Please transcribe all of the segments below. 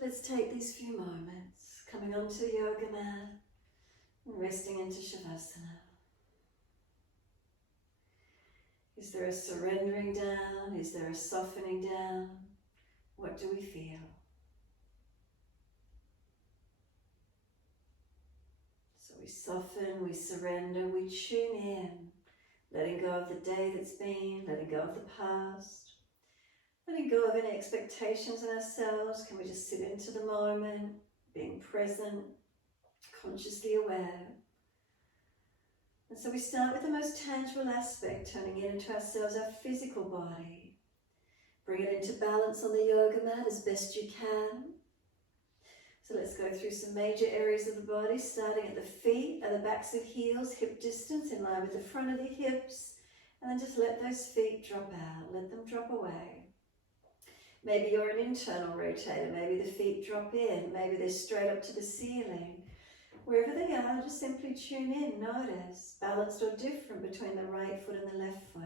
Let's take these few moments, coming onto the yoga mat and resting into Shavasana. Is there a surrendering down? Is there a softening down? What do we feel? So we soften, we surrender, we tune in, letting go of the day that's been, letting go of the past, letting go of any expectations in ourselves. Can we just sit into the moment, being present, consciously aware? And so we start with the most tangible aspect, turning it into ourselves, our physical body. Bring it into balance on the yoga mat as best you can. So let's go through some major areas of the body, starting at the feet, at the backs of heels, hip distance in line with the front of the hips, and then just let those feet drop out, let them drop away. Maybe you're an internal rotator, maybe the feet drop in, maybe they're straight up to the ceiling. Wherever they are, just simply tune in, notice, balanced or different between the right foot and the left foot.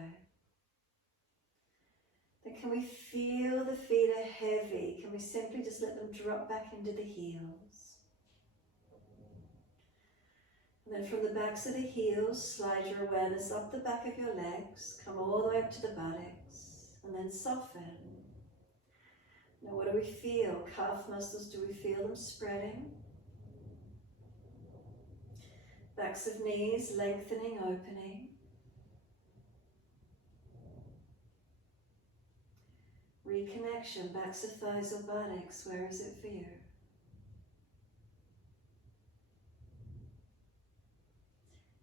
Then can we feel the feet are heavy? Can we simply just let them drop back into the heels? And then from the backs of the heels, slide your awareness up the back of your legs, come all the way up to the buttocks, and then soften. Now what do we feel? Calf muscles, do we feel them spreading? Backs of knees, lengthening, opening. Reconnection, backs of thighs or buttocks, where is it for you?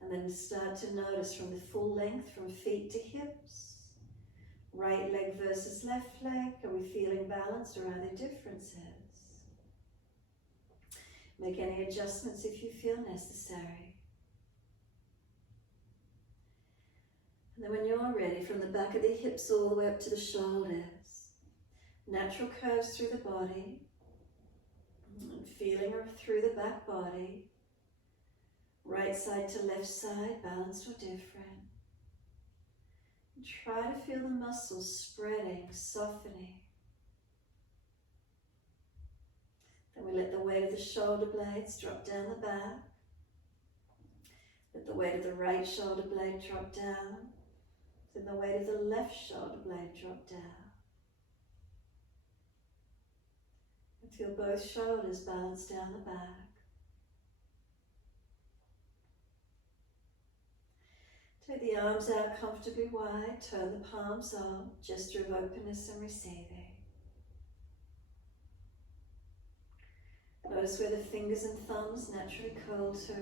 And then start to notice from the full length, from feet to hips. Right leg versus left leg, are we feeling balanced or are there differences? Make any adjustments if you feel necessary. And then when you're ready, from the back of the hips all the way up to the shoulders, natural curves through the body, and feeling through the back body, right side to left side, balanced or different. And try to feel the muscles spreading, softening. Then we let the weight of the shoulder blades drop down the back. Let the weight of the right shoulder blade drop down. Then the weight of the left shoulder blade drop down. And feel both shoulders balance down the back. Take the arms out comfortably wide, turn the palms up, gesture of openness and receiving. Notice where the fingers and thumbs naturally curl to.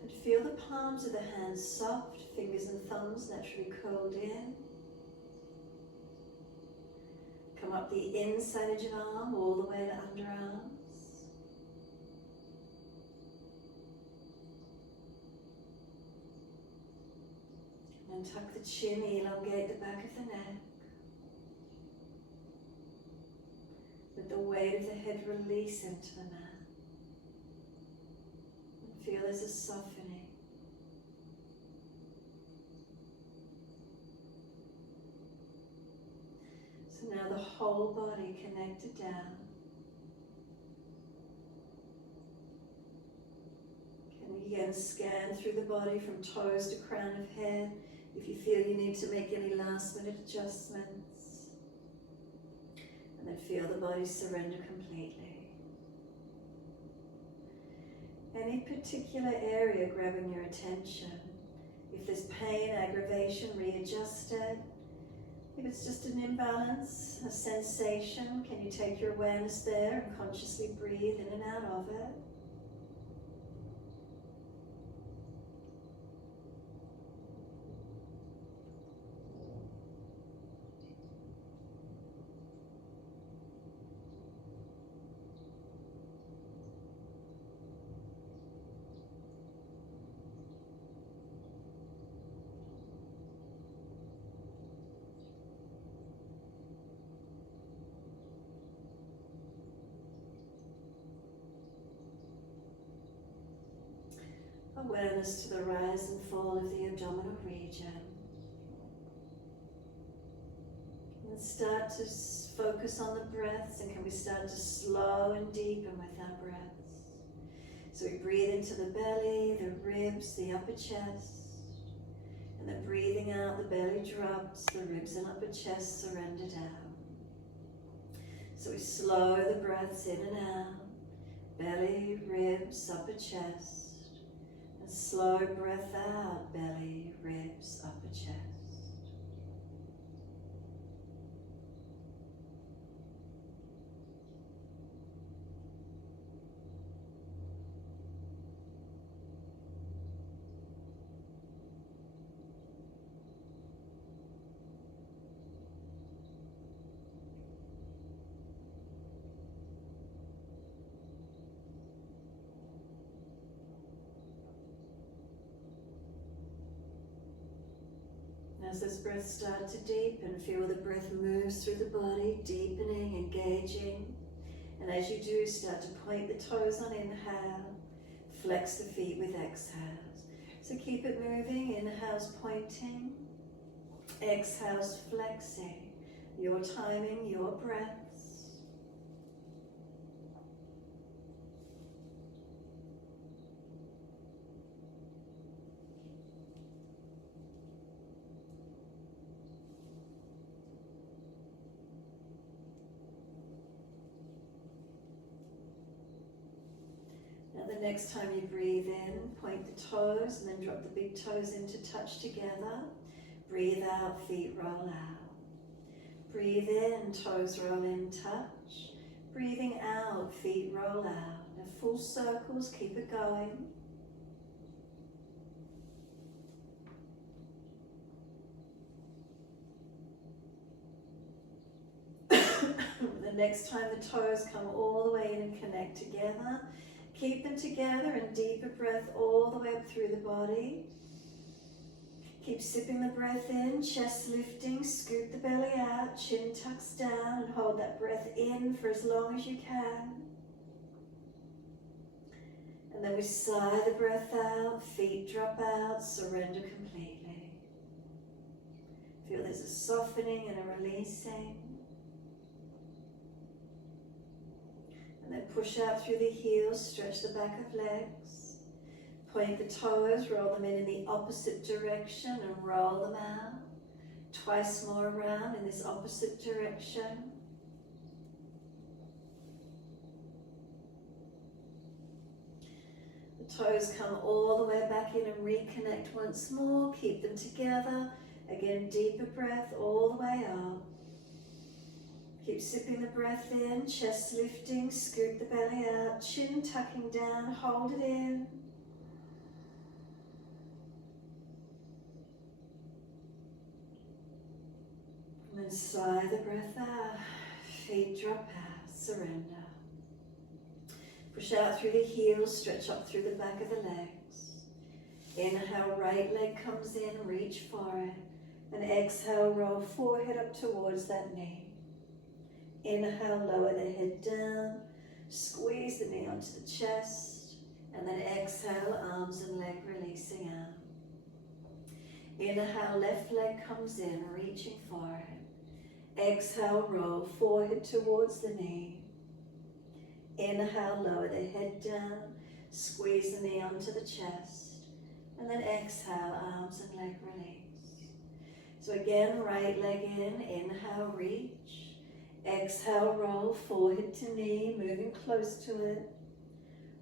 Then feel the palms of the hands soft, fingers and thumbs naturally curled in. Come up the inside edge of arm all the way to underarms. And tuck the chin, elongate the back of the neck. Let the weight of the head release into the mat. And feel there's a softening. So now the whole body connected down. Can you again scan through the body from toes to crown of head if you feel you need to make any last minute adjustments. And then feel the body surrender completely. Any particular area grabbing your attention. If there's pain, aggravation, readjust it. If it's just an imbalance, a sensation, can you take your awareness there and consciously breathe in and out of it? Awareness to the rise and fall of the abdominal region. start to focus on the breaths, and can we start to slow and deepen with our breaths? So we breathe into the belly, the ribs, the upper chest, and then breathing out, the belly drops, the ribs and upper chest surrender down. So we slow the breaths in and out, belly, ribs, upper chest, and slow breath out, belly, ribs, upper chest. As this breath starts to deepen, feel the breath moves through the body, deepening, engaging. And as you do, start to point the toes on inhale, flex the feet with exhales. So keep it moving, inhales pointing, exhales flexing. Your timing, your breaths. The next time you breathe in, point the toes and then drop the big toes in to touch together. Breathe out, feet roll out. Breathe in, toes roll in, touch. Breathing out, feet roll out. Now full circles, keep it going. The next time the toes come all the way in and connect together. Keep them together and deeper breath all the way up through the body. Keep sipping the breath in, chest lifting, scoop the belly out, chin tucks down, and hold that breath in for as long as you can. And then we sigh the breath out, feet drop out, surrender completely. Feel there's a softening and a releasing. And then push out through the heels, stretch the back of legs. Point the toes, roll them in the opposite direction and roll them out. Twice more around in this opposite direction. The toes come all the way back in and reconnect once more. Keep them together. Again, deeper breath all the way up. Keep sipping the breath in, chest lifting, scoop the belly out, chin tucking down, hold it in. And then sigh the breath out, feet drop out, surrender. Push out through the heels, stretch up through the back of the legs. Inhale, right leg comes in, reach for it. And exhale, roll forehead up towards that knee. Inhale, lower the head down, squeeze the knee onto the chest, and then exhale, arms and leg releasing out. Inhale, left leg comes in, reaching for it. Exhale, roll forehead towards the knee. Inhale, lower the head down, squeeze the knee onto the chest, and then exhale, arms and leg release. So again, right leg in, inhale, reach. Exhale, roll, forehead to knee, moving close to it.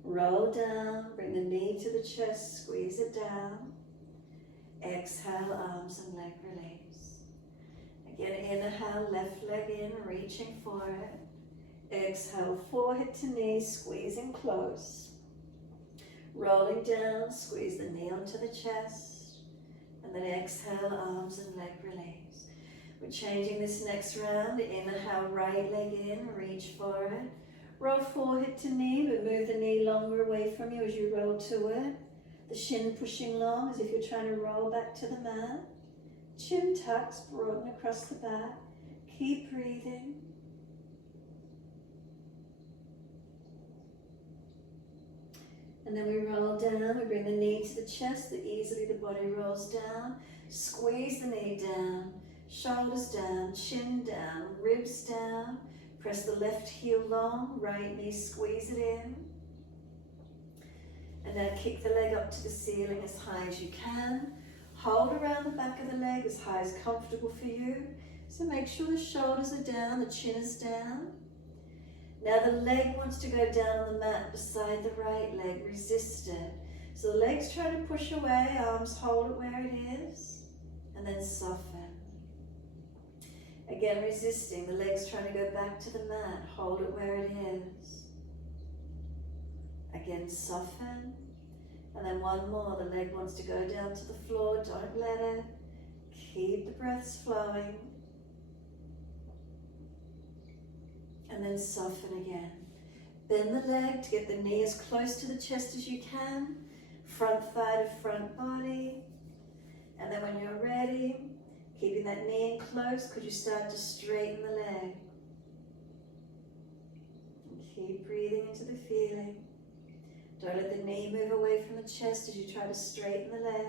Roll down, bring the knee to the chest, squeeze it down. Exhale, arms and leg release. Again, inhale, left leg in, reaching for it. Exhale, forehead to knee, squeezing close. Rolling down, squeeze the knee onto the chest. And then exhale, arms and leg release. We're changing this next round. Inhale, right leg in, reach for it. Roll forehead to knee, but move the knee longer away from you as you roll to it. The shin pushing long as if you're trying to roll back to the mat. Chin tucks, broaden across the back. Keep breathing. And then we roll down, we bring the knee to the chest, that easily the body rolls down. Squeeze the knee down. shoulders down, chin down, ribs down. Press the left heel long, right knee, squeeze it in. And now kick the leg up to the ceiling as high as you can. Hold around the back of the leg as high as comfortable for you. So make sure the shoulders are down, the chin is down. Now the leg wants to go down on the mat beside the right leg, resist it. So the leg's trying to push away, arms hold it where it is, and then soften. Again, resisting, the leg's trying to go back to the mat, hold it where it is. Again, soften. And then one more, the leg wants to go down to the floor, don't let it. Keep the breaths flowing. And then soften again. Bend the leg to get the knee as close to the chest as you can. Front thigh to front body. And then when you're ready, keeping that knee in close, could you start to straighten the leg? And keep breathing into the feeling. Don't let the knee move away from the chest as you try to straighten the leg.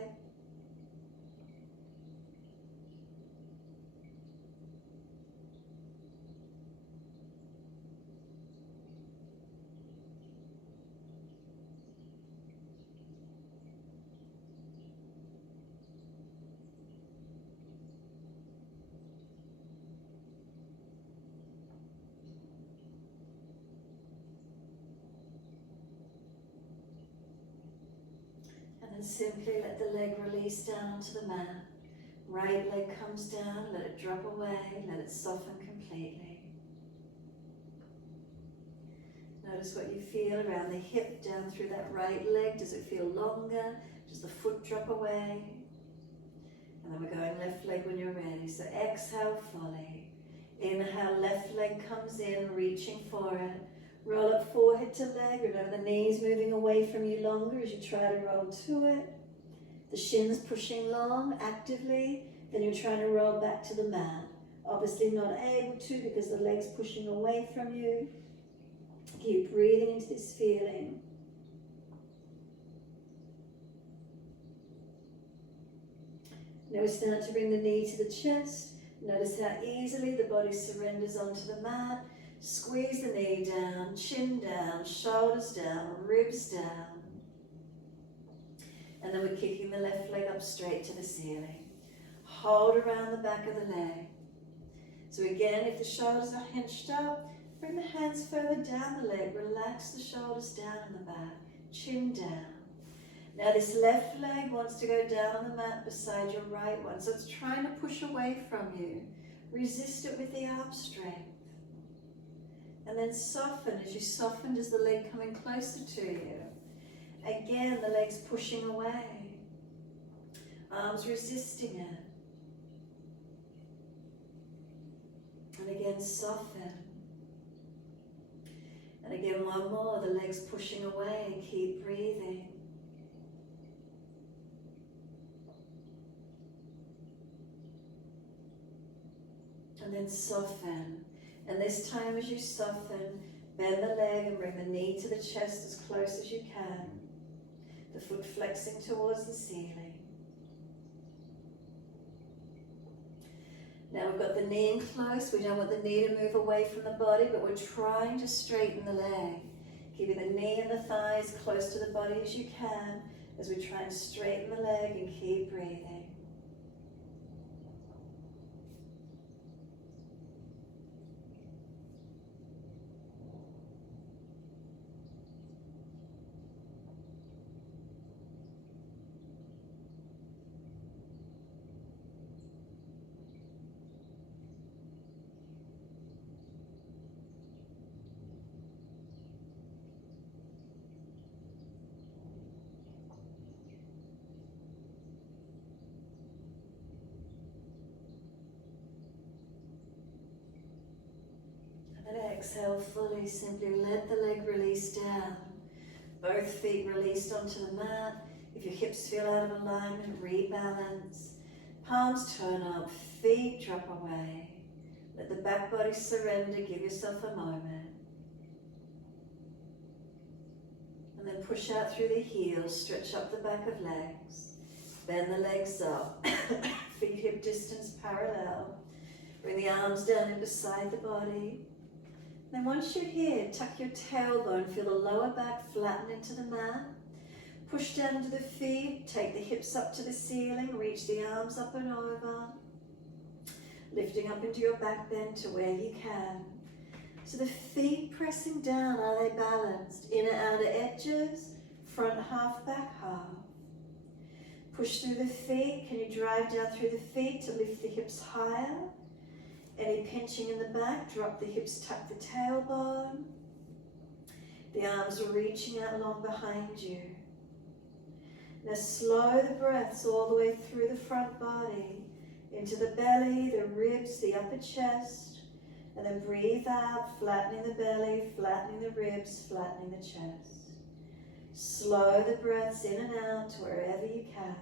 And simply let the leg release down onto the mat. Right leg comes down, let it drop away, let it soften completely. Notice what you feel around the hip, down through that right leg. Does it feel longer? Does the foot drop away? And then we're going left leg when you're ready. So exhale fully. Inhale, left leg comes in, reaching for it. Roll up forehead to leg. Remember the knees moving away from you longer as you try to roll to it. The shins pushing long actively. Then you're trying to roll back to the mat. Obviously not able to because the leg's pushing away from you. Keep breathing into this feeling. Now we start to bring the knee to the chest. Notice how easily the body surrenders onto the mat. Squeeze the knee down, chin down, shoulders down, ribs down. And then we're kicking the left leg up straight to the ceiling. Hold around the back of the leg. So again, if the shoulders are hunched up, bring the hands further down the leg. Relax the shoulders down in the back, chin down. Now this left leg wants to go down on the mat beside your right one. So it's trying to push away from you. Resist it with the arm strength. And then soften. As you soften, does the leg coming closer to you? Again, the leg's pushing away. Arms resisting it. And again, soften. And again, one more. The leg's pushing away. Keep breathing. And then soften. And this time as you soften, bend the leg and bring the knee to the chest as close as you can. The foot flexing towards the ceiling. Now we've got the knee in close. We don't want the knee to move away from the body, but we're trying to straighten the leg. Keeping the knee and the thighs close to the body as you can as we try and straighten the leg and keep breathing. And exhale fully, simply let the leg release down. Both feet released onto the mat. If your hips feel out of alignment, rebalance. Palms turn up, feet drop away. Let the back body surrender, give yourself a moment. And then push out through the heels, stretch up the back of legs. Bend the legs up, feet hip distance parallel. Bring the arms down in beside the body. Then once you're here, tuck your tailbone, feel the lower back flatten into the mat. Push down into the feet, take the hips up to the ceiling, reach the arms up and over. Lifting up into your back bend to where you can. So the feet pressing down, are they balanced? Inner, outer edges, front half, back half. Push through the feet. Can you drive down through the feet to lift the hips higher? Any pinching in the back, drop the hips, tuck the tailbone. The arms are reaching out long behind you. Now slow the breaths all the way through the front body, into the belly, the ribs, the upper chest. And then breathe out, flattening the belly, flattening the ribs, flattening the chest. Slow the breaths in and out to wherever you can.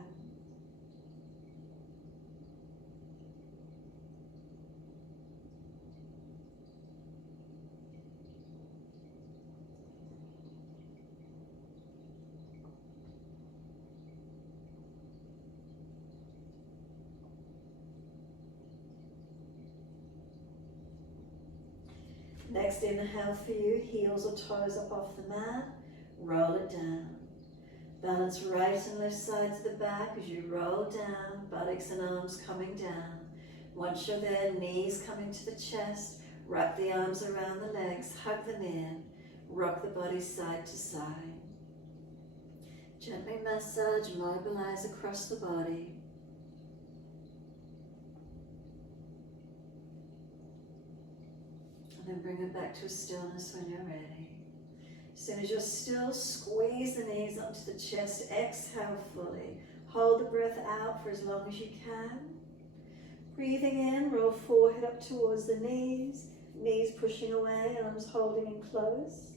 Next inhale for you, heels or toes up off the mat, roll it down. Balance right and left sides of the back as you roll down, buttocks and arms coming down. Once you're there, knees coming to the chest, wrap the arms around the legs, hug them in, rock the body side to side. Gently massage, mobilize across the body. Then bring it back to a stillness when you're ready. As soon as you're still, squeeze the knees onto the chest, exhale fully. Hold the breath out for as long as you can. Breathing in, roll forehead up towards the knees pushing away, arms holding in close.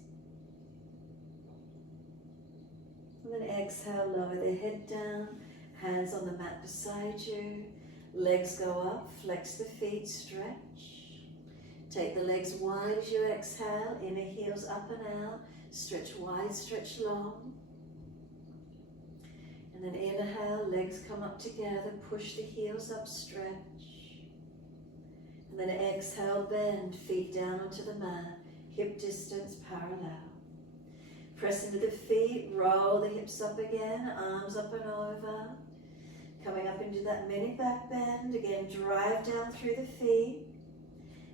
And then exhale, lower the head down, hands on the mat beside you. Legs go up, flex the feet, stretch. Take the legs wide as you exhale, inner heels up and out, stretch wide, stretch long. And then inhale, legs come up together, push the heels up, stretch. And then exhale, bend, feet down onto the mat, hip distance parallel. Press into the feet, roll the hips up again, arms up and over. Coming up into that mini back bend, again drive down through the feet.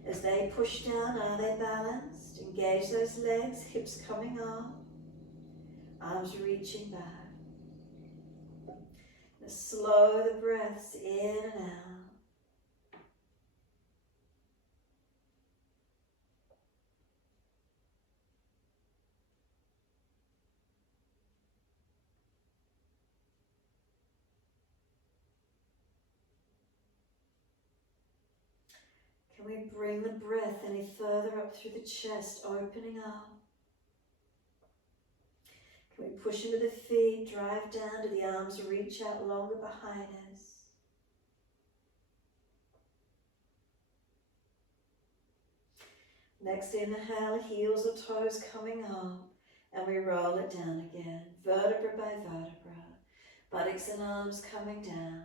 As they push down, are they balanced? Engage those legs, hips coming up, arms reaching back. Now slow the breaths in and out. Can we bring the breath any further up through the chest, opening up? Can we push into the feet, drive down to the arms, reach out longer behind us? Next inhale, heels or toes coming up, and we roll it down again, vertebra by vertebra, buttocks and arms coming down.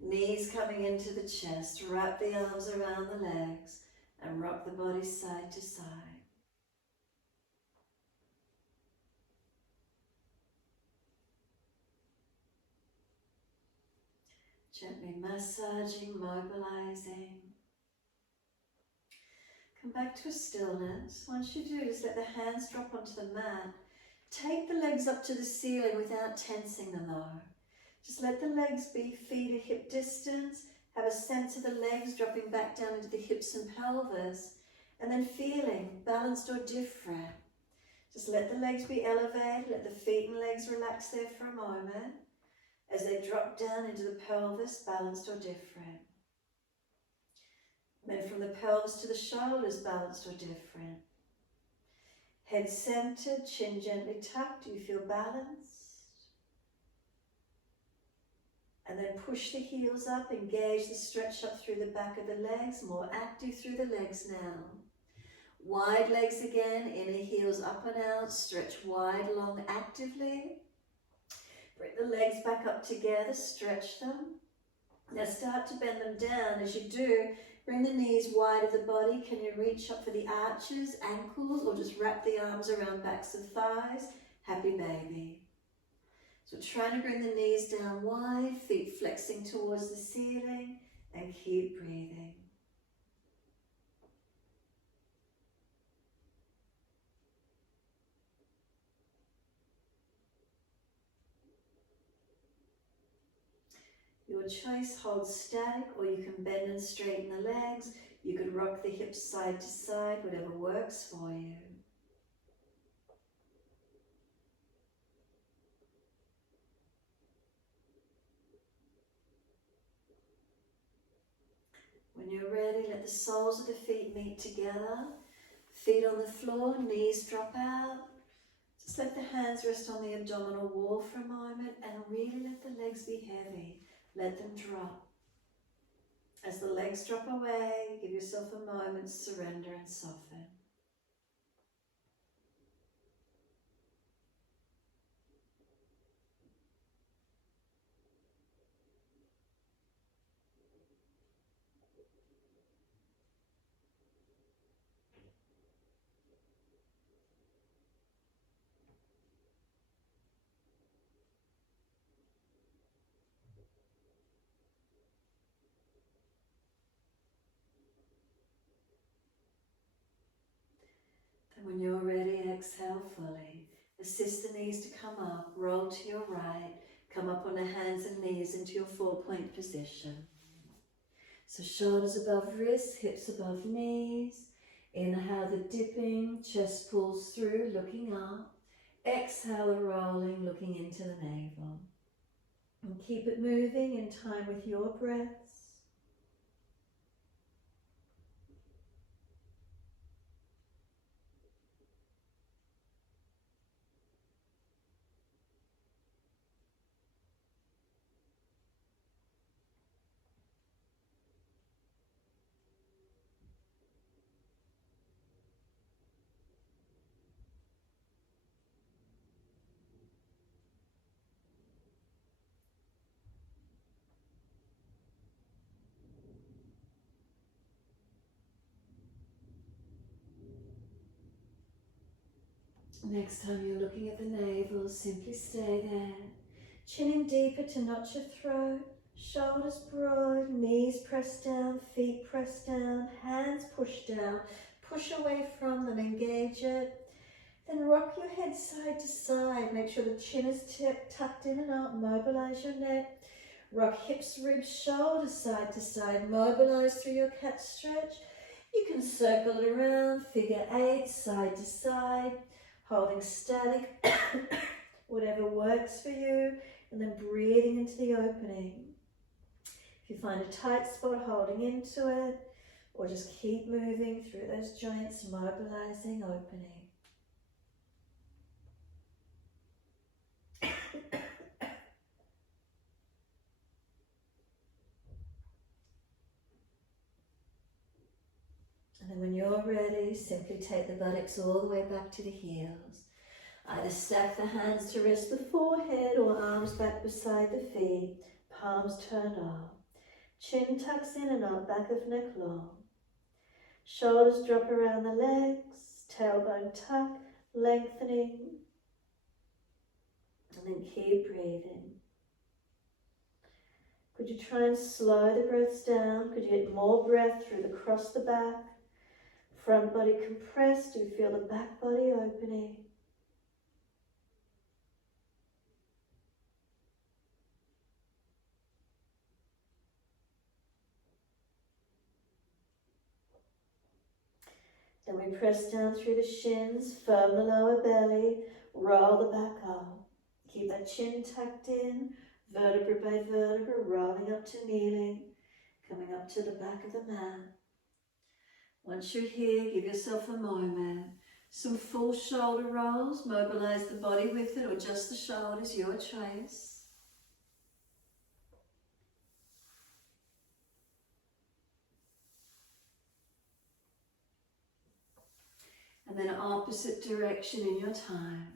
Knees coming into the chest, wrap the arms around the legs and rock the body side to side. Gently massaging, mobilizing. Come back to a stillness. Once you do, just let the hands drop onto the mat. Take the legs up to the ceiling without tensing them though. Just let the legs be feet at hip distance. Have a sense of the legs dropping back down into the hips and pelvis. And then feeling balanced or different. Just let the legs be elevated. Let the feet and legs relax there for a moment. As they drop down into the pelvis, balanced or different. Then from the pelvis to the shoulders, balanced or different. Head centered, chin gently tucked. Do you feel balanced? And then push the heels up, engage the stretch up through the back of the legs, more active through the legs now. Wide legs again, inner heels up and out, stretch wide, long, actively. Bring the legs back up together, stretch them. Now start to bend them down. As you do, bring the knees wide of the body. Can you reach up for the arches, ankles, or just wrap the arms around backs of thighs? Happy baby. So trying to bring the knees down wide, feet flexing towards the ceiling, and keep breathing. Your choice, hold static, or you can bend and straighten the legs. You could rock the hips side to side, whatever works for you. When you're ready, let the soles of the feet meet together. Feet on the floor, knees drop out. Just let the hands rest on the abdominal wall for a moment and really let the legs be heavy. Let them drop. As the legs drop away, give yourself a moment, surrender and soften. And when you're ready, exhale fully. Assist the knees to come up, roll to your right, come up on the hands and knees into your 4-point position. So shoulders above wrists, hips above knees. Inhale the dipping, chest pulls through, looking up. Exhale the rolling, looking into the navel. And keep it moving in time with your breaths. Next time you're looking at the navel, simply stay there. Chin in deeper to notch your throat. Shoulders broad, knees pressed down, feet pressed down, hands pushed down. Push away from them, engage it. Then rock your head side to side. Make sure the chin is tucked in and up. Mobilize your neck. Rock hips, ribs, shoulders side to side. Mobilize through your cat stretch. You can circle it around, figure 8, side to side. Holding static, whatever works for you, and then breathing into the opening. If you find a tight spot, holding into it, or just keep moving through those joints, mobilizing, opening. And then when you're ready, simply take the buttocks all the way back to the heels. Either stack the hands to rest the forehead or arms back beside the feet, palms turned up. Chin tucks in and up, back of neck long. Shoulders drop around the legs, tailbone tuck, lengthening. And then keep breathing. Could you try and slow the breaths down? Could you get more breath through the cross the back? Front body compressed, do you feel the back body opening? Then we press down through the shins, firm the lower belly, roll the back up. Keep that chin tucked in, vertebra by vertebra, rolling up to kneeling, coming up to the back of the mat. Once you're here, give yourself a moment. Some full shoulder rolls, mobilize the body with it or just the shoulders, your choice. And then opposite direction in your time.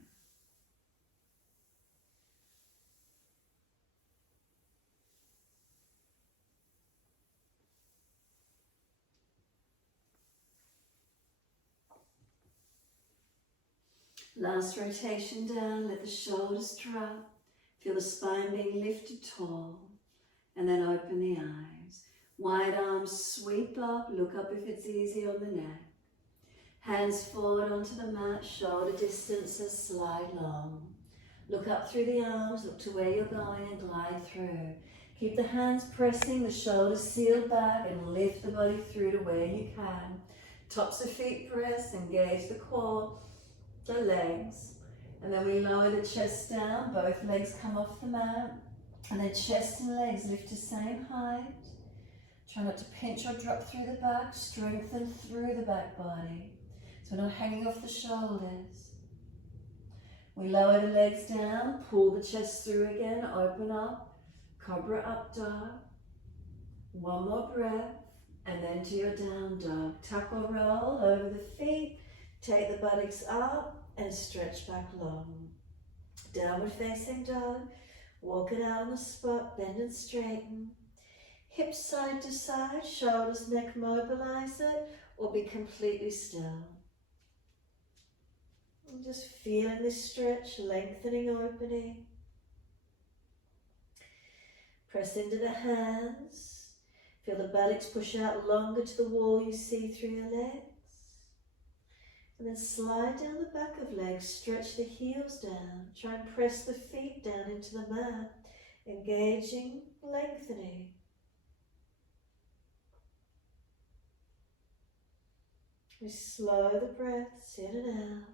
Last rotation down, let the shoulders drop. Feel the spine being lifted tall. And then open the eyes. Wide arms sweep up, look up if it's easy on the neck. Hands forward onto the mat, shoulder distances slide long. Look up through the arms, look to where you're going and glide through. Keep the hands pressing, the shoulders sealed back, and lift the body through to where you can. Tops of feet press, engage the core, the legs. And then we lower the chest down, both legs come off the mat. And then chest and legs lift to same height. Try not to pinch or drop through the back, strengthen through the back body. So we're not hanging off the shoulders. We lower the legs down, pull the chest through again, open up, cobra up dog. One more breath, and then to your down dog. Tuck or roll over the feet, take the buttocks up and stretch back long. Downward facing dog, walk it out on the spot, bend and straighten. Hips side to side, shoulders, neck, mobilize it, or be completely still. And just feeling this stretch, lengthening, opening. Press into the hands. Feel the buttocks push out longer to the wall you see through your legs. And then slide down the back of legs, stretch the heels down. Try and press the feet down into the mat, engaging, lengthening. We slow the breaths in and out.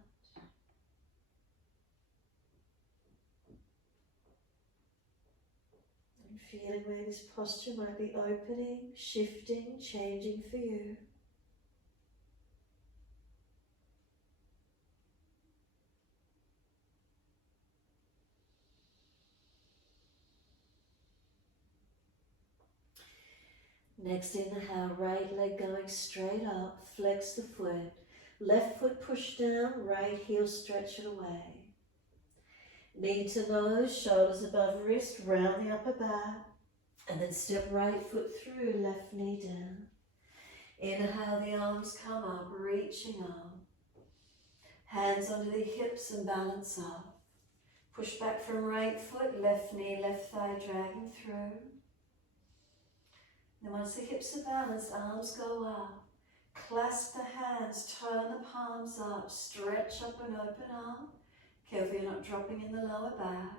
And feeling where this posture might be opening, shifting, changing for you. Next inhale, right leg going straight up, flex the foot. Left foot push down, right heel stretch it away. Knee to nose, shoulders above wrist, round the upper back. And then step right foot through, left knee down. Inhale, the arms come up, reaching up. Hands under the hips and balance up. Push back from right foot, left knee, left thigh dragging through. Then once the hips are balanced, arms go up. Clasp the hands, turn the palms up, stretch up and open up. Careful you're not dropping in the lower back.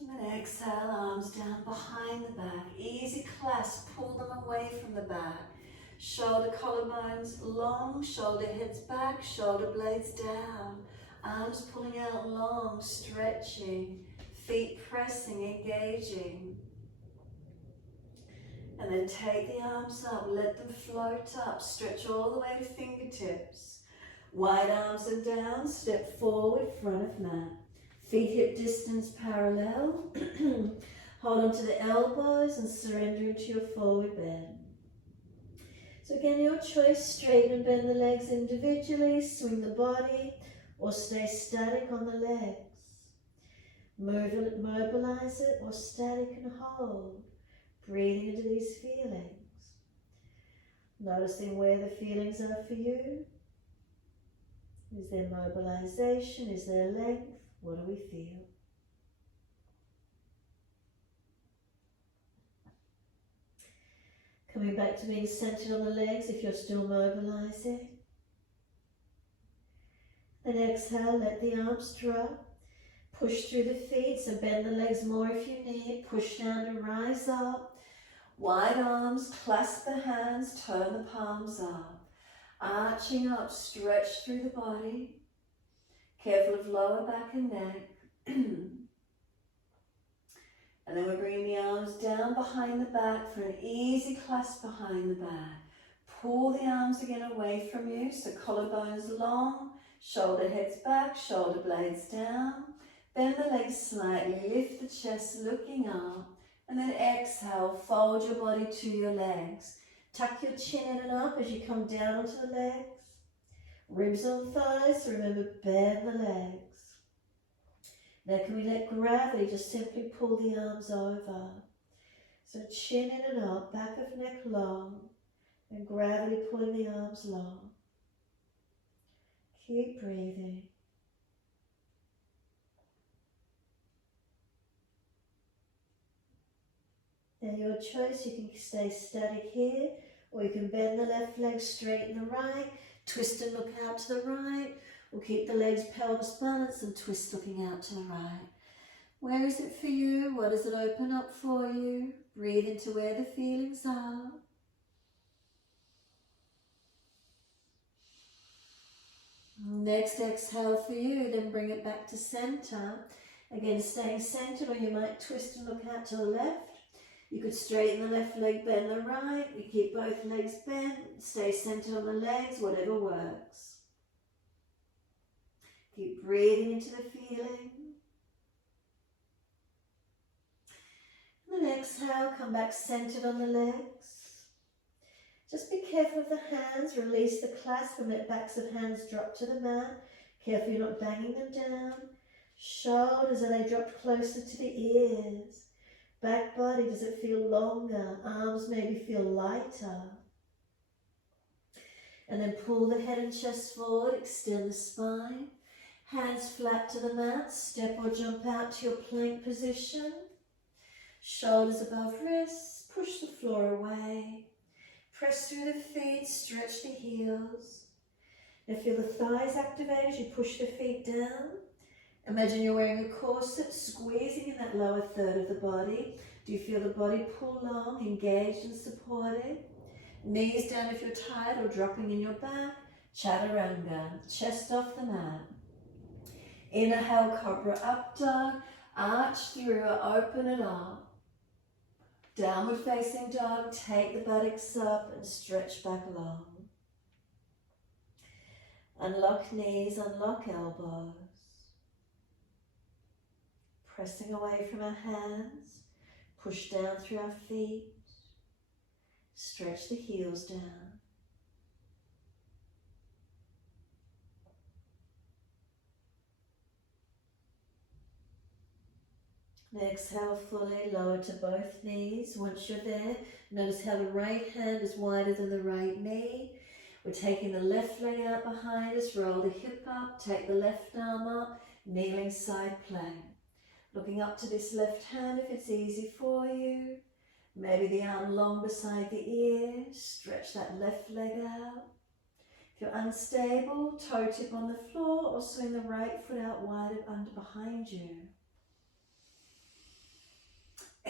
And then exhale, arms down behind the back. Easy clasp, pull them away from the back. Shoulder collarbones long, shoulder heads back, shoulder blades down. Arms pulling out long, stretching, feet pressing, engaging. And then take the arms up, let them float up, stretch all the way to fingertips. Wide arms and down, step forward, front of mat. Feet hip distance parallel. Hold on to the elbows and surrender into your forward bend. So again, your choice, straighten and bend the legs individually, swing the body, or stay static on the legs. Move it, mobilize it, or static and hold. Breathing into these feelings. Noticing where the feelings are for you. Is there mobilization? Is there length? What do we feel? Coming back to being centered on the legs if you're still mobilizing. Then exhale, let the arms drop. Push through the feet, so bend the legs more if you need. Push down to rise up. Wide arms, clasp the hands, turn the palms up. Arching up, stretch through the body. Careful of lower back and neck. And then we're bringing the arms down behind the back for an easy clasp behind the back. Pull the arms again away from you, so collarbones long, shoulder heads back, shoulder blades down. Bend the legs slightly, lift the chest looking up, and then exhale, fold your body to your legs. Tuck your chin in and up as you come down onto the legs. Ribs on thighs, so remember, bend the legs. Now can we let gravity just simply pull the arms over? So chin in and up, back of neck long, And gravity pulling the arms long. Keep breathing. Now your choice, you can stay static here, or you can bend the left leg, straighten the right, twist and look out to the right, or keep the legs pelvis balanced and twist looking out to the right. Where is it for you? What does it open up for you? Breathe into where the feelings are. Next exhale for you, then bring it back to center. Again, staying centered, or you might twist and look out to the left. You could straighten the left leg, bend the right. You keep both legs bent, stay centered on the legs, whatever works. Keep breathing into the feeling. And then exhale, come back centered on the legs. Just be careful of the hands, release the clasp and let backs of hands drop to the mat. Careful you're not banging them down. Shoulders, are they dropped closer to the ears? Back body, does it feel longer? Arms maybe feel lighter. And then pull the head and chest forward, extend the spine. Hands flat to the mat, step or jump out to your plank position. Shoulders above wrists, push the floor away. Press through the feet, stretch the heels. Now feel the thighs activate as you push the feet down. Imagine you're wearing a corset, squeezing in that lower third of the body. Do you feel the body pull long, engaged and supported? Knees down if you're tired or dropping in your back. Chaturanga, chest off the mat. Inhale, Cobra Up Dog. Arch through, open it up. Downward facing dog, take the buttocks up and stretch back long. Unlock knees, unlock elbows. Pressing away from our hands, push down through our feet. Stretch the heels down. Exhale fully, lower to both knees. Once you're there, notice how the right hand is wider than the right knee. We're taking the left leg out behind us, roll the hip up, take the left arm up, kneeling side plank. Looking up to this left hand if it's easy for you. Maybe the arm long beside the ear, stretch that left leg out. If you're unstable, toe tip on the floor or swing the right foot out wide under behind you.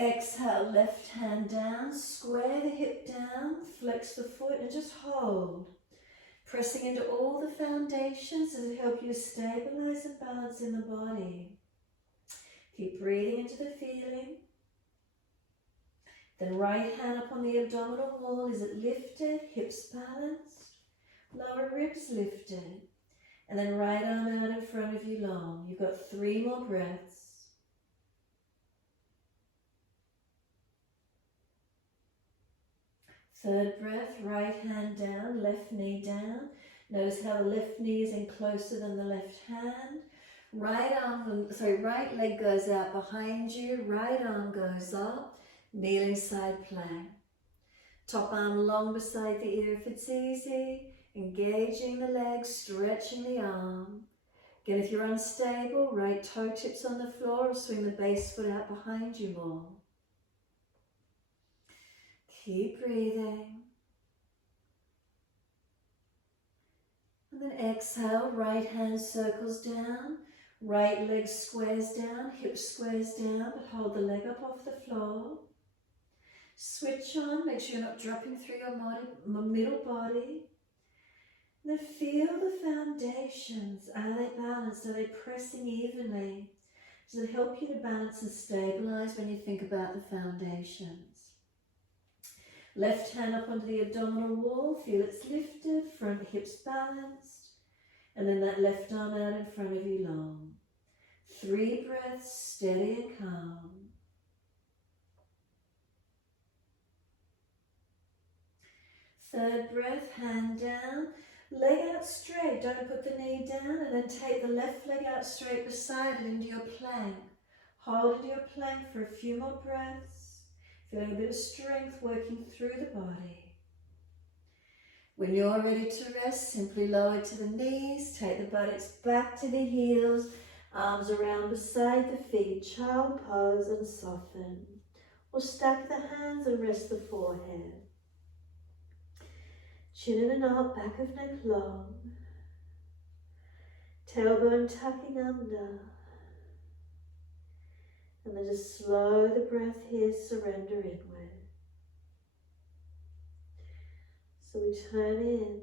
Exhale, left hand down, square the hip down, flex the foot and just hold. Pressing into all the foundations as it helps you to stabilize and balance in the body. Keep breathing into the feeling. Then right hand up on the abdominal wall. Is it lifted? Hips balanced. Lower ribs lifted. And then right arm out in front of you long. You've got 3 more breaths. Third breath, right hand down, left knee down. Notice how the left knee is in closer than the left hand. Right leg goes out behind you, right arm goes up, kneeling side plank. Top arm long beside the ear if it's easy, engaging the leg, stretching the arm. Again, if you're unstable, right toe tips on the floor or swing the base foot out behind you more. Keep breathing. And then exhale, right hand circles down. Right leg squares down, hip squares down, but hold the leg up off the floor. Switch on, make sure you're not dropping through your middle body. Then feel the foundations. Are they balanced? Are they pressing evenly? Does it help you to balance and stabilize when you think about the foundations? Left hand up onto the abdominal wall, feel it's lifted, front hips balanced. And then that left arm out in front of you long. 3 breaths, steady and calm. Third breath, hand down, leg out straight, don't put the knee down, and then take the left leg out straight beside it into your plank. Hold into your plank for a few more breaths, feeling a bit of strength working through the body. When you're ready to rest, simply lower to the knees, take the buttocks back to the heels, arms around beside the feet, child pose and soften. Or stack the hands and rest the forehead. Chin in and up, back of neck long. Tailbone tucking under. And then just slow the breath here, surrender inward. So we turn in.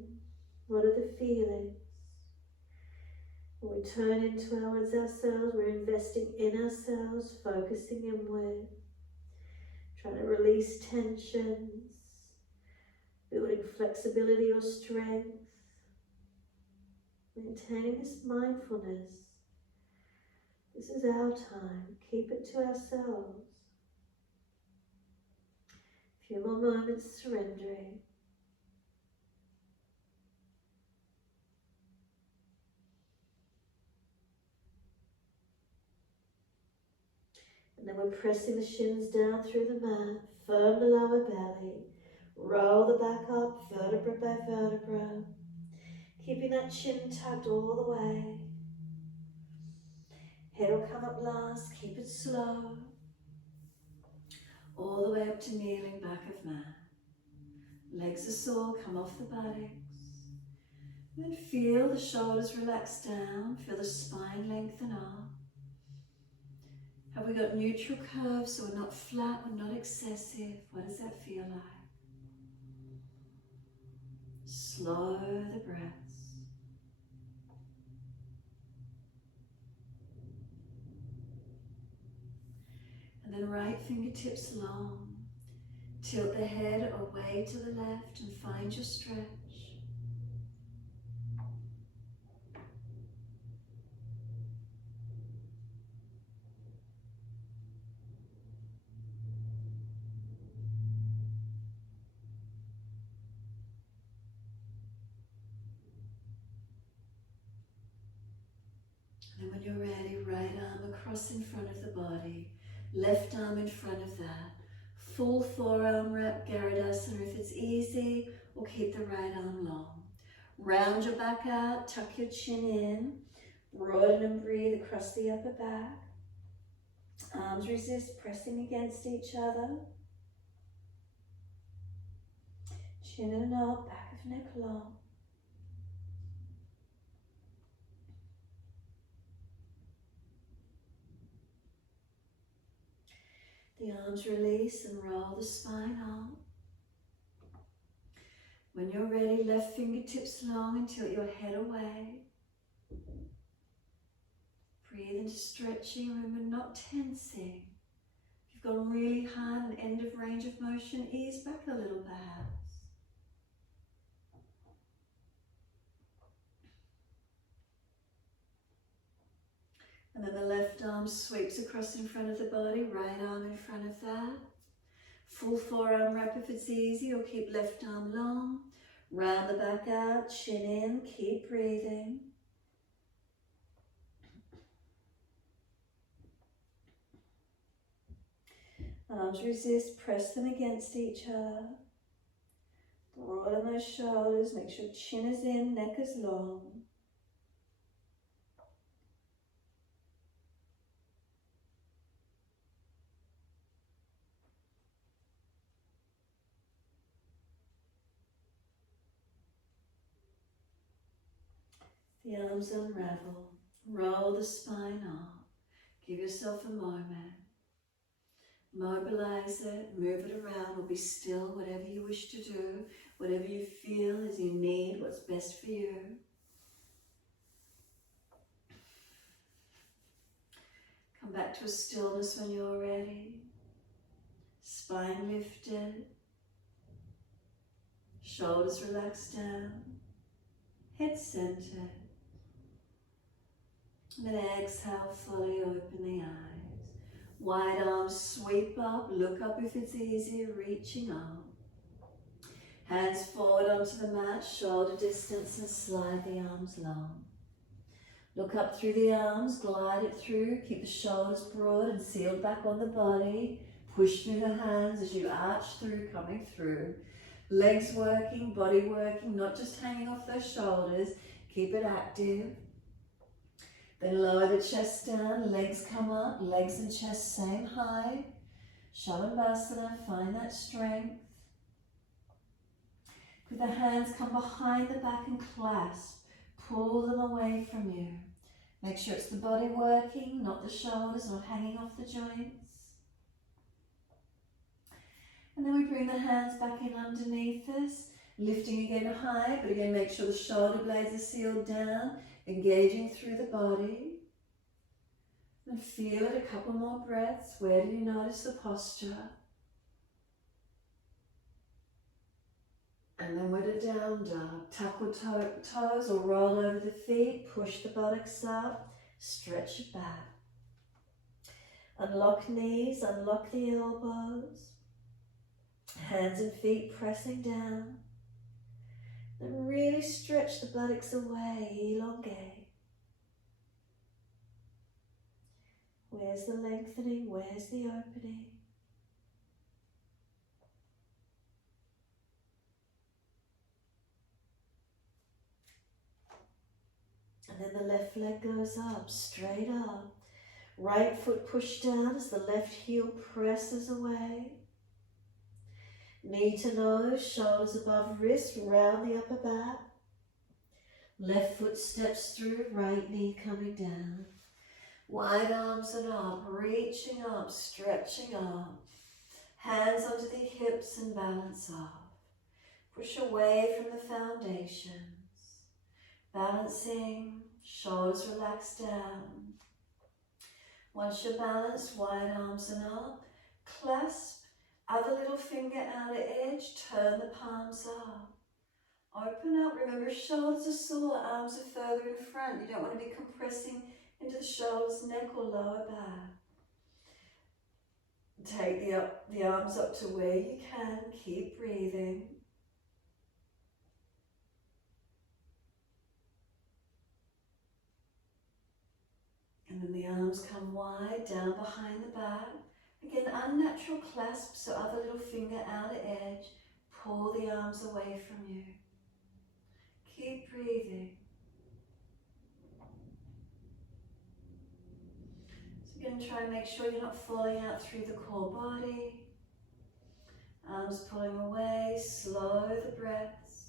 What are the feelings? When we turn in towards ourselves, we're investing in ourselves, focusing inward, trying to release tensions, building flexibility or strength, maintaining this mindfulness. This is our time. Keep it to ourselves. A few more moments surrendering. And then we're pressing the shins down through the mat, firm the lower belly, roll the back up, vertebra by vertebra, keeping that chin tucked all the way. Head will come up last, keep it slow, all the way up to kneeling back of mat. Legs are sore, come off the buttocks. Then feel the shoulders relax down, feel the spine lengthen up. Have we got neutral curves, so we're not flat, we're not excessive? What does that feel like? Slow the breaths. And then right fingertips long. Tilt the head away to the left and find your stretch. And then when you're ready, right arm across in front of the body, left arm in front of that. Full forearm wrap, Garudasana if it's easy, or keep the right arm long. Round your back out, tuck your chin in, broaden and breathe across the upper back. Arms resist, pressing against each other. Chin and up, back of neck long. The arms release and roll the spine up. When you're ready, left fingertips long and tilt your head away. Breathe into stretching, remember not tensing. If you've gone really hard and end of range of motion, ease back a little perhaps. And then the left arm sweeps across in front of the body, right arm in front of that. Full forearm wrap if it's easy, or keep left arm long. Round the back out, chin in, keep breathing. Arms resist, press them against each other. Broaden those shoulders, make sure chin is in, neck is long. The arms unravel, roll the spine up, give yourself a moment. Mobilize it, move it around, or be still, whatever you wish to do, whatever you feel as you need, what's best for you. Come back to a stillness when you're ready. Spine lifted, shoulders relaxed down, head centered. And then exhale, fully open the eyes. Wide arms sweep up, look up if it's easy, reaching up. Hands forward onto the mat, shoulder distance, and slide the arms long. Look up through the arms, glide it through, keep the shoulders broad and sealed back on the body. Push through the hands as you arch through, coming through. Legs working, body working, not just hanging off those shoulders. Keep it active. Then lower the chest down, legs come up, legs and chest same height. Shavasana, find that strength. With the hands come behind the back and clasp. Pull them away from you. Make sure it's the body working, not the shoulders, not hanging off the joints. And then we bring the hands back in underneath us, lifting again high, but again make sure the shoulder blades are sealed down, engaging through the body. And feel it, a couple more breaths. Where do you notice the posture? And then with a down dog, tuck your toes or roll over the feet, push the buttocks up, stretch it back. Unlock knees, unlock the elbows. Hands and feet pressing down. And really stretch the buttocks away, elongate. Where's the lengthening? Where's the opening? And then the left leg goes up, straight up. Right foot pushed down as the left heel presses away. Knee to nose, shoulders above wrist, round the upper back. Left foot steps through, right knee coming down. Wide arms and up, reaching up, stretching up. Hands onto the hips and balance off. Push away from the foundations. Balancing, shoulders relaxed down. Once you're balanced, wide arms and up. Clasp, other little finger outer edge, turn the palms up. Open up, remember shoulders are sore, arms are further in front. You don't want to be compressing into the shoulders, neck or lower back. Take the arms up to where you can, keep breathing. And then the arms come wide, down behind the back. Again, unnatural clasp, so other little finger outer edge. Pull the arms away from you. Keep breathing. So again, try and make sure you're not falling out through the core body. Arms pulling away, slow the breaths.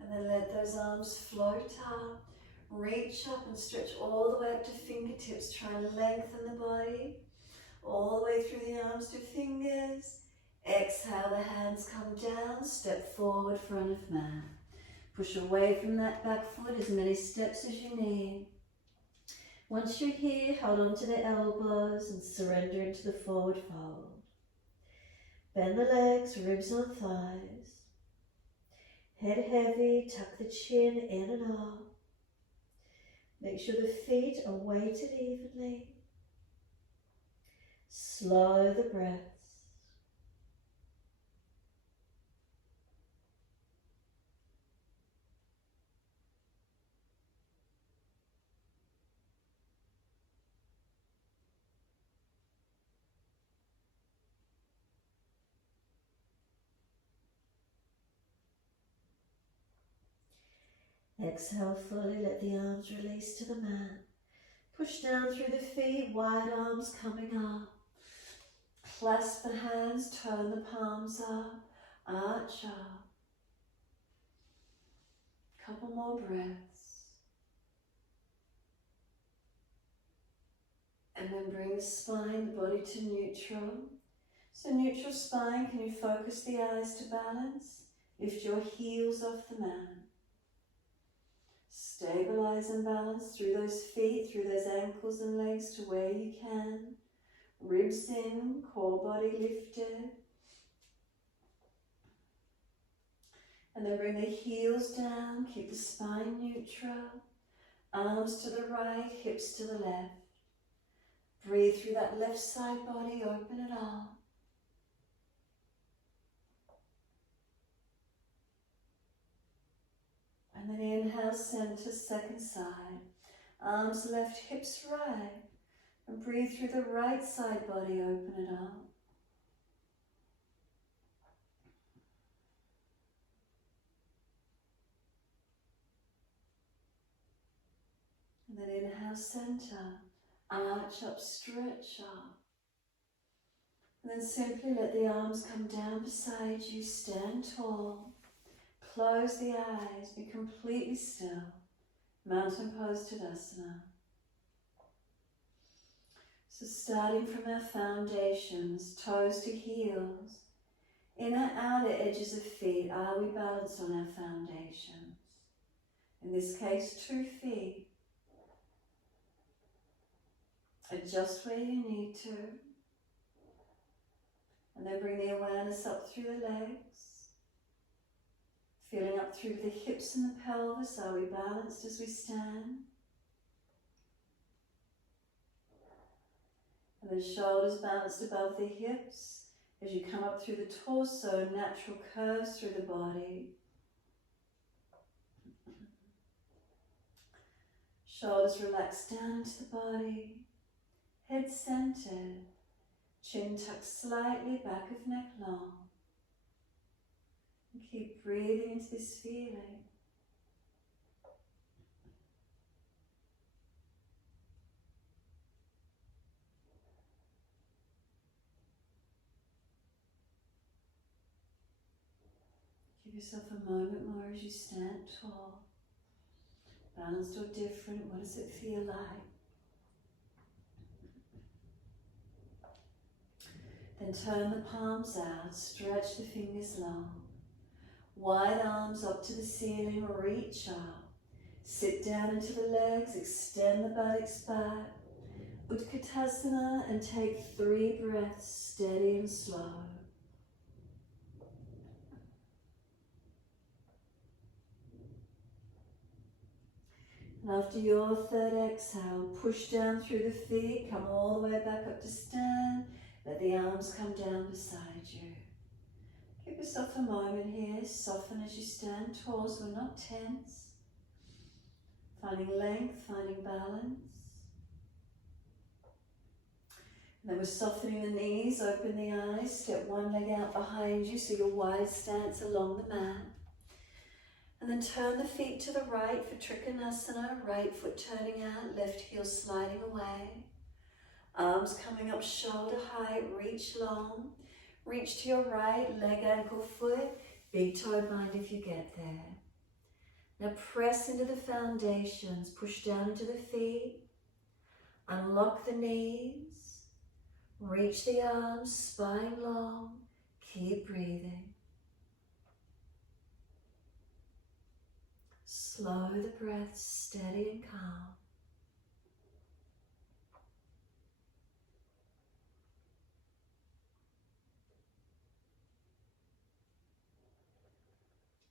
And then let those arms float up. Reach up and stretch all the way up to fingertips. Try and lengthen the body. All the way through the arms to fingers. Exhale, the hands come down. Step forward, front of mat. Push away from that back foot as many steps as you need. Once you're here, hold on to the elbows and surrender into the forward fold. Bend the legs, ribs on thighs. Head heavy, tuck the chin in and up. Make sure the feet are weighted evenly. Slow the breaths. Exhale fully, let the arms release to the mat. Push down through the feet, wide arms coming up. Clasp the hands, turn the palms up, arch up. Couple more breaths. And then bring the spine, the body to neutral. So neutral spine, can you focus the eyes to balance? Lift your heels off the mat. Stabilize and balance through those feet, through those ankles and legs to where you can. Ribs in, core body lifted. And then bring the heels down, keep the spine neutral. Arms to the right, hips to the left. Breathe through that left side body, open it up. And then inhale, center, second side. Arms left, hips right. And breathe through the right side body, open it up. And then inhale, center. Arch up, stretch up. And then simply let the arms come down beside you, stand tall. Close the eyes, be completely still. Mountain pose, Tadasana. So starting from our foundations, toes to heels, inner outer edges of feet, are we balanced on our foundations? In this case, 2 feet. Adjust where you need to. And then bring the awareness up through the legs. Feeling up through the hips and the pelvis. Are we balanced as we stand? And then shoulders balanced above the hips. As you come up through the torso, natural curves through the body. Shoulders relaxed down into the body. Head centered. Chin tucked slightly, back of neck long. And keep breathing into this feeling. Give yourself a moment more as you stand tall. Balanced or different, what does it feel like? Then turn the palms out, stretch the fingers long. Wide arms up to the ceiling, reach up. Sit down into the legs, extend the buttocks back. Utkatasana, and take 3 breaths, steady and slow. And after your 3rd exhale, push down through the feet, come all the way back up to stand. Let the arms come down beside you. Give yourself a moment here, soften as you stand tall so we're not tense. Finding length, finding balance. And then we're softening the knees, open the eyes, step one leg out behind you so your wide stance along the mat. And then turn the feet to the right for Trikonasana, right foot turning out, left heel sliding away. Arms coming up shoulder height, reach long. Reach to your right, leg, ankle, foot, big toe bind if you get there. Now press into the foundations, push down into the feet, unlock the knees, reach the arms, spine long, keep breathing. Slow the breath, steady and calm.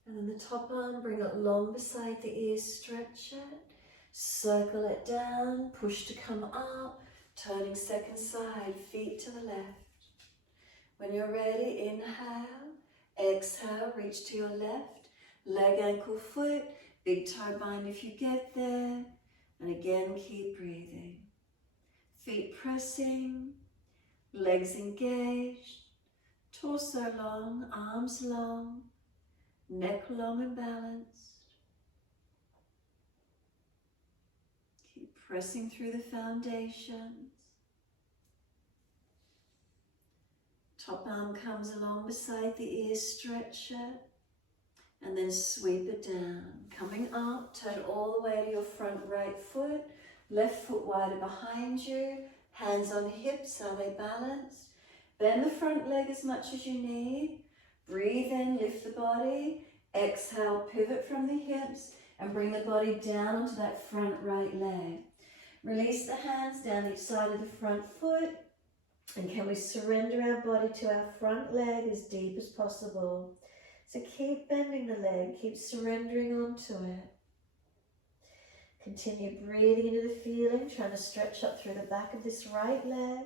And then the top arm, bring it long beside the ears, stretch it, circle it down, push to come up, turning second side, feet to the left. When you're ready, inhale, exhale, reach to your left, leg, ankle, foot, big toe bind if you get there, and again keep breathing. Feet pressing, legs engaged, torso long, arms long, neck long and balanced. Keep pressing through the foundations. Top arm comes along beside the ears, stretch it, and then sweep it down. Coming up, turn all the way to your front right foot, left foot wider behind you, hands on hips, are they balanced? Bend the front leg as much as you need. Breathe in, lift the body. Exhale, pivot from the hips and bring the body down onto that front right leg. Release the hands down each side of the front foot. And can we surrender our body to our front leg as deep as possible? So keep bending the leg, keep surrendering onto it. Continue breathing into the feeling, trying to stretch up through the back of this right leg.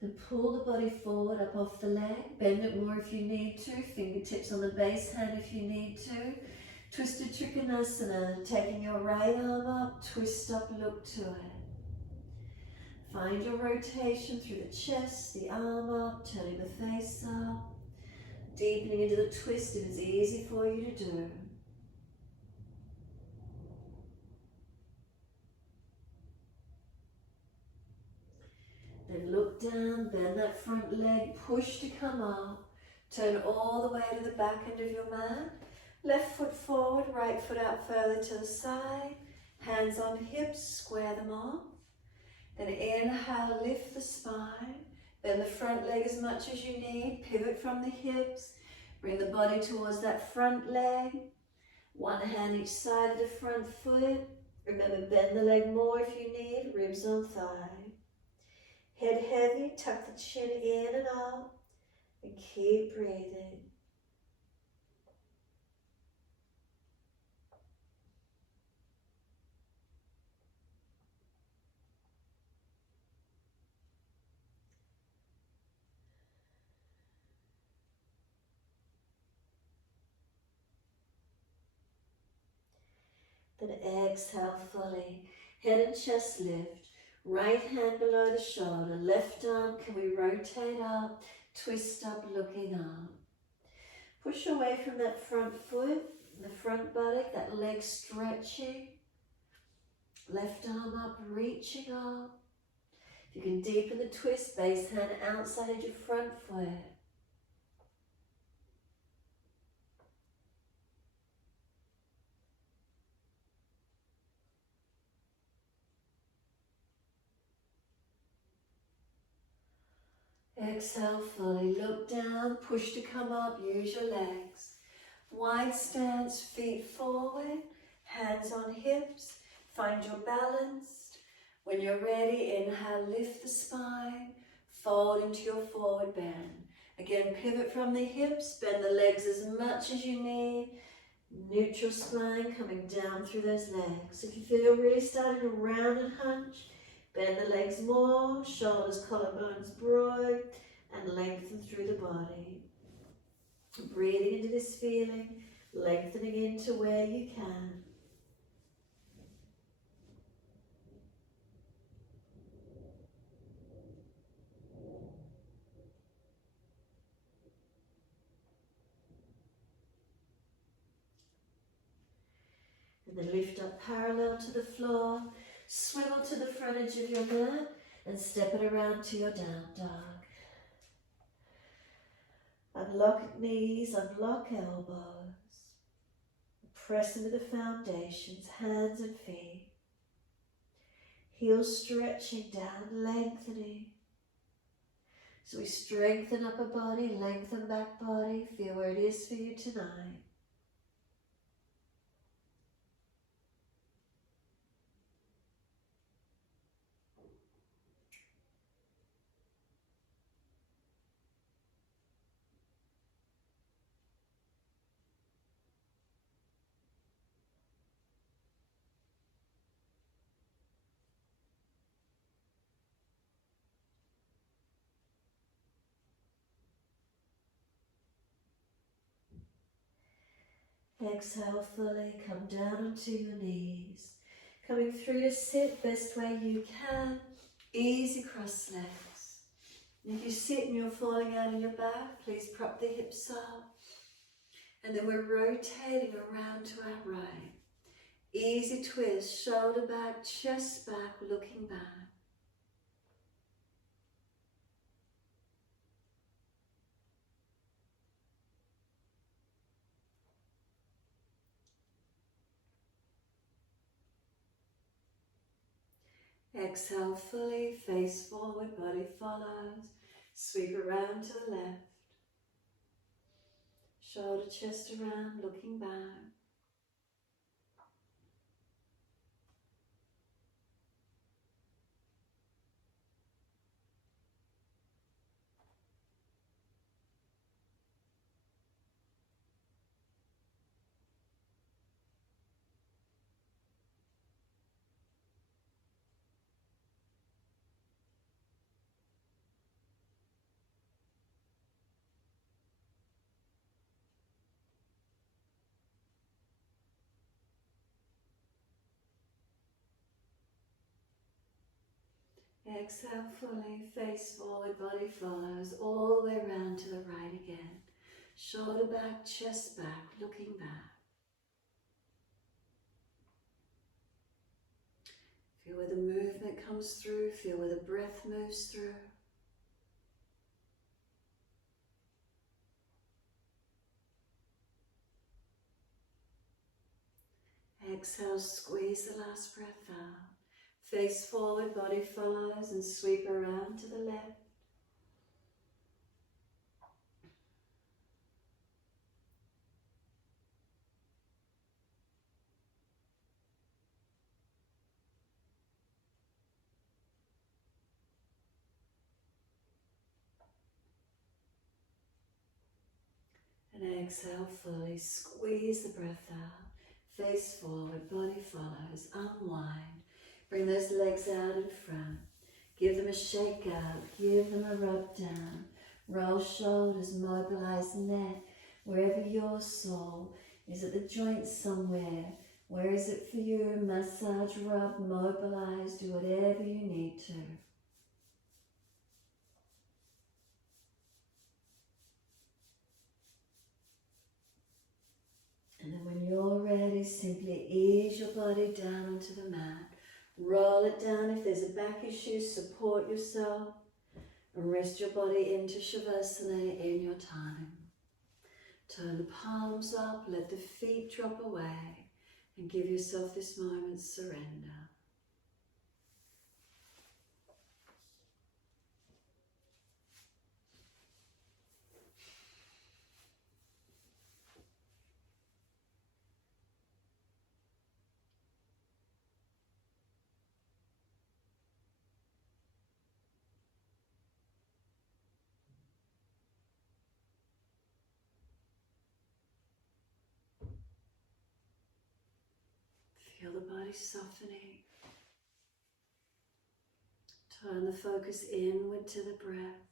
Then pull the body forward up off the leg. Bend it more if you need to. Fingertips on the base hand if you need to. Twisted Trikonasana. Taking your right arm up. Twist up, look to it. Find your rotation through the chest, the arm up, turning the face up. Deepening into the twist if it's easy for you to do. Then look down, bend that front leg, push to come up. Turn all the way to the back end of your mat. Left foot forward, right foot out further to the side. Hands on hips, square them off. Then inhale, lift the spine. Bend the front leg as much as you need. Pivot from the hips. Bring the body towards that front leg. One hand each side of the front foot. Remember, bend the leg more if you need. Ribs on thigh. Head heavy, tuck the chin in and up. And keep breathing. Then exhale fully. Head and chest lift. Right hand below the shoulder. Left arm, can we rotate up? Twist up, looking up. Push away from that front foot, the front buttock, that leg stretching. Left arm up, reaching up. If you can deepen the twist, base hand outside of your front foot. Exhale fully, look down, push to come up, use your legs. Wide stance, feet forward, hands on hips, find your balance. When you're ready, inhale, lift the spine, fold into your forward bend. Again, pivot from the hips, bend the legs as much as you need. Neutral spine coming down through those legs. If you feel you're really starting to round and hunch, bend the legs more, shoulders, collarbones broad, and lengthen through the body. Breathing into this feeling, lengthening into where you can. And then lift up parallel to the floor, swivel to the front edge of your mat, and step it around to your down dog. Unlock knees, unlock elbows. Press into the foundations, hands and feet. Heels stretching down, lengthening. So we strengthen upper body, lengthen back body. Feel where it is for you tonight. Exhale fully, come down onto your knees. Coming through to sit best way you can. Easy cross legs. And if you sit and you're falling out of your back, please prop the hips up. And then we're rotating around to our right. Easy twist, shoulder back, chest back, looking back. Exhale fully, face forward, body follows. Sweep around to the left. Shoulder, chest around, looking back. Exhale fully, face forward, body follows, all the way around to the right again. Shoulder back, chest back, looking back. Feel where the movement comes through, feel where the breath moves through. Exhale, squeeze the last breath out. Face forward, body follows, and sweep around to the left. And exhale fully, squeeze the breath out. Face forward, body follows, unwind. Bring those legs out in front. Give them a shake out, give them a rub down. Roll shoulders, mobilize neck. Wherever your soul is, at the joint somewhere. Where is it for you? Massage, rub, mobilize, do whatever you need to. And then when you're ready, simply ease your body down onto the mat. Roll it down. If there's a back issue, support yourself. And rest your body into Shavasana in your time. Turn the palms up, let the feet drop away, and give yourself this moment's surrender. Feel the body softening. Turn the focus inward to the breath.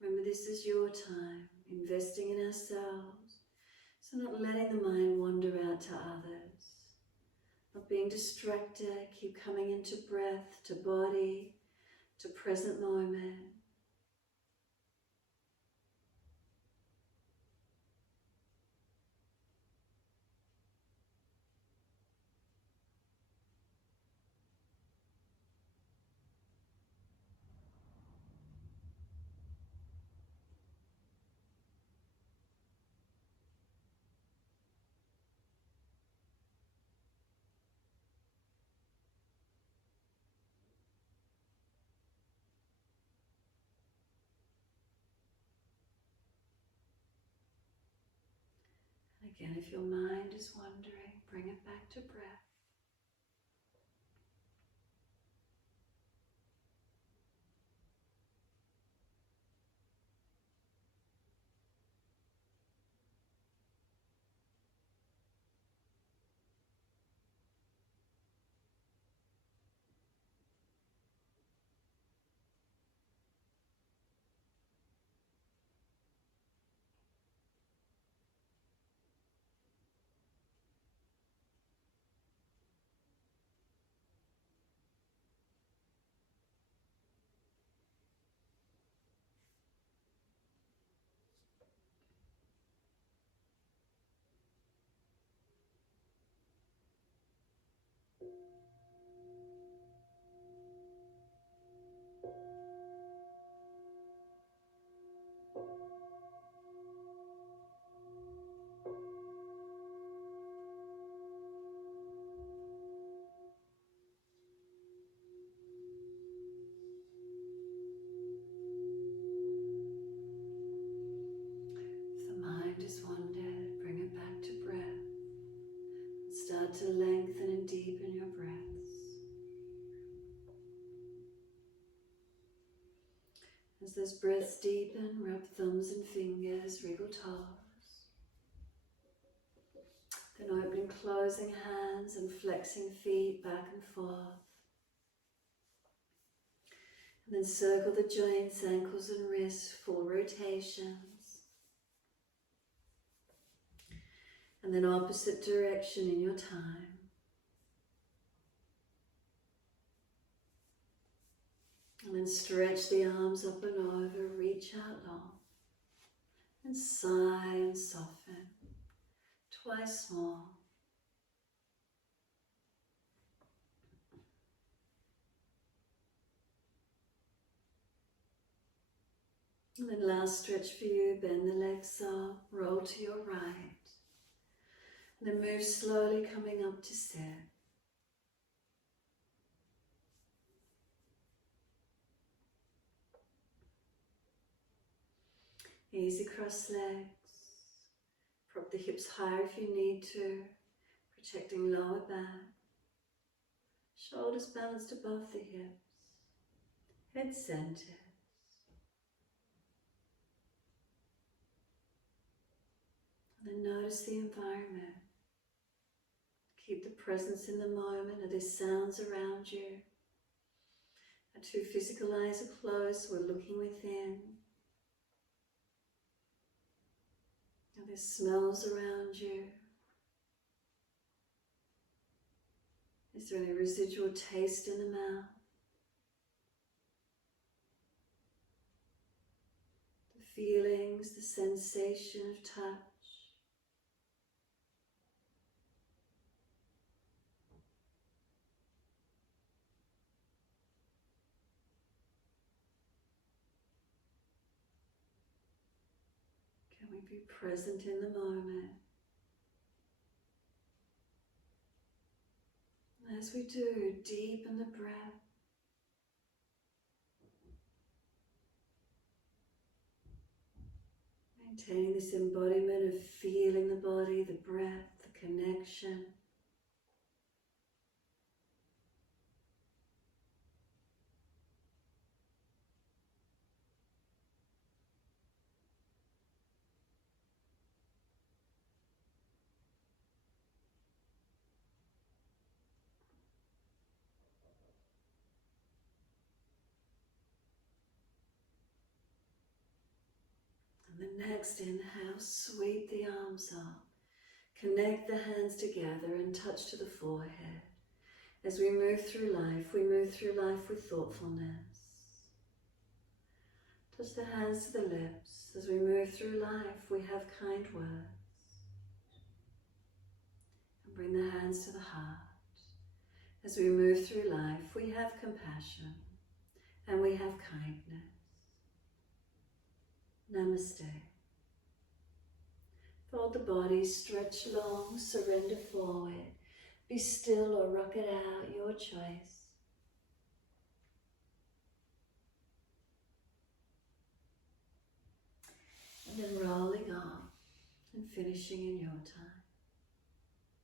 Remember, this is your time, investing in ourselves. So not letting the mind wander out to others. Not being distracted, keep coming into breath, to body, to present moment. Again, if your mind is wandering, bring it back to breath. If the mind is wandered, bring it back to breath. Start to lengthen and deepen your breaths. As those breaths deepen, rub thumbs and fingers, wriggle toes. Then opening, closing hands and flexing feet back and forth. And then circle the joints, ankles and wrists, full rotations. And then opposite direction in your time. And then stretch the arms up and over, reach out long. And sigh and soften. Twice more. And then last stretch for you, bend the legs up, roll to your right. And then move slowly coming up to sit. Easy cross legs. Prop the hips higher if you need to, protecting lower back. Shoulders balanced above the hips. Head centered. And then notice the environment. Keep the presence in the moment. Are there sounds around you? Our two physical eyes are closed. We're looking within. Are there smells around you? Is there any residual taste in the mouth? The feelings, the sensation of touch. Can we be present in the moment? And as we do, deepen the breath. Maintaining this embodiment of feeling the body, the breath, the connection. And the next inhale, sweep the arms up. Connect the hands together and touch to the forehead. As we move through life with thoughtfulness. Touch the hands to the lips. As we move through life, we have kind words. And bring the hands to the heart. As we move through life, we have compassion and we have kindness. Namaste. Fold the body, stretch long, surrender forward. Be still or rock it out, your choice. And then rolling off and finishing in your time.